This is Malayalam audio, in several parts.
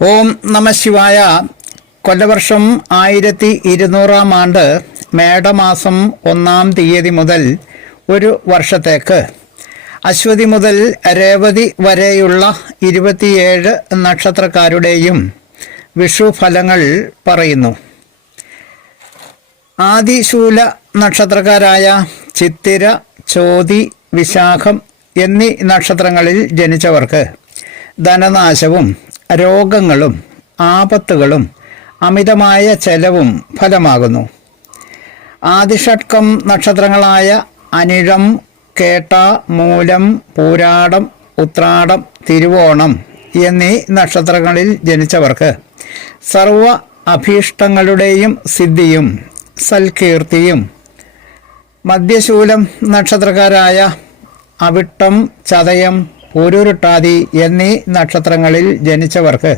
ഓം നമ ശിവായ. കൊല്ലവർഷം ആയിരത്തി ഇരുന്നൂറാം ആണ്ട് മേടമാസം ഒന്നാം തീയതി മുതൽ ഒരു വർഷത്തേക്ക്. അശ്വതി മുതൽ രേവതി വരെയുള്ള ഇരുപത്തിയേഴ് നക്ഷത്രക്കാരുടെയും വിഷു ഫലങ്ങൾ പറയുന്നു. ആദിശൂല നക്ഷത്രക്കാരായ ചിത്തിര ചോതി വിശാഖം എന്നീ നക്ഷത്രങ്ങളിൽ ജനിച്ചവർക്ക് ധനനാശവും രോഗങ്ങളും ആപത്തുകളും അമിതമായ ചെലവും ഫലമാകുന്നു. ആദിഷട്കം നക്ഷത്രങ്ങളായ അനിഴം കേട്ട മൂലം പൂരാടം ഉത്രാടം തിരുവോണം എന്നീ നക്ഷത്രങ്ങളിൽ ജനിച്ചവർക്ക് സർവ അഭീഷ്ടങ്ങളുടെയും സിദ്ധിയും സൽകീർത്തിയും മധ്യശൂലം നക്ഷത്രക്കാരായ അവിട്ടം ചതയം പൂരുരുട്ടാതി എന്നീ നക്ഷത്രങ്ങളിൽ ജനിച്ചവർക്ക്.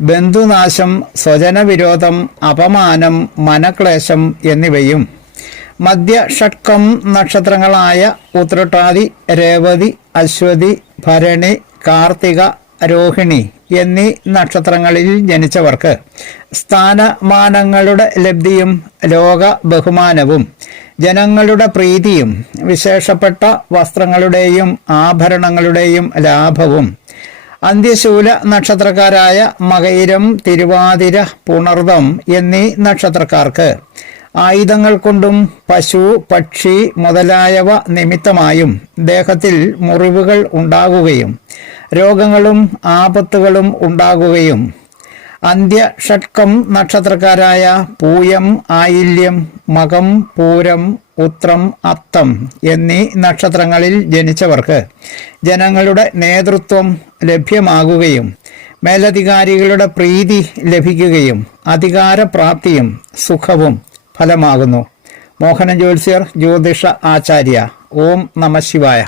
ബന്ധുനാശം സ്വജനവിരോധം അപമാനം മനക്ലേശം എന്നിവയും. മധ്യഷട്കം നക്ഷത്രങ്ങളായ ഉത്രട്ടാതി രേവതി അശ്വതി ഭരണി കാർത്തിക രോഹിണി എന്നീ നക്ഷത്രങ്ങളിൽ ജനിച്ചവർക്ക്. സ്ഥാനമാനങ്ങളുടെ ലബ്ധിയും ലോക ബഹുമാനവും ജനങ്ങളുടെ പ്രീതിയും വിശേഷപ്പെട്ട വസ്ത്രങ്ങളുടെയും ആഭരണങ്ങളുടെയും ലാഭവും. അന്ത്യശൂല നക്ഷത്രക്കാരായ മകയിരം തിരുവാതിര പുണർദം എന്നീ നക്ഷത്രക്കാർക്ക് ആയുധങ്ങൾ കൊണ്ടും പശു പക്ഷി മുതലായവ നിമിത്തമായും ദേഹത്തിൽ മുറിവുകൾ ഉണ്ടാകുകയും രോഗങ്ങളും ആപത്തുകളും ഉണ്ടാകുകയും അന്ത്യഷട്കം നക്ഷത്രക്കാരായ പൂയം ആയില്യം മകം പൂരം ഉത്രം അത്തം എന്നീ നക്ഷത്രങ്ങളിൽ ജനിച്ചവർക്ക് ജനങ്ങളുടെ നേതൃത്വം ലഭ്യമാകുകയും മേലധികാരികളുടെ പ്രീതി ലഭിക്കുകയും അധികാരപ്രാപ്തിയും സുഖവും ഫലമാകുന്നു. മോഹന ജ്യോത്സ്യർ ജ്യോതിഷ ആചാര്യ. ഓം നമ ശിവായ.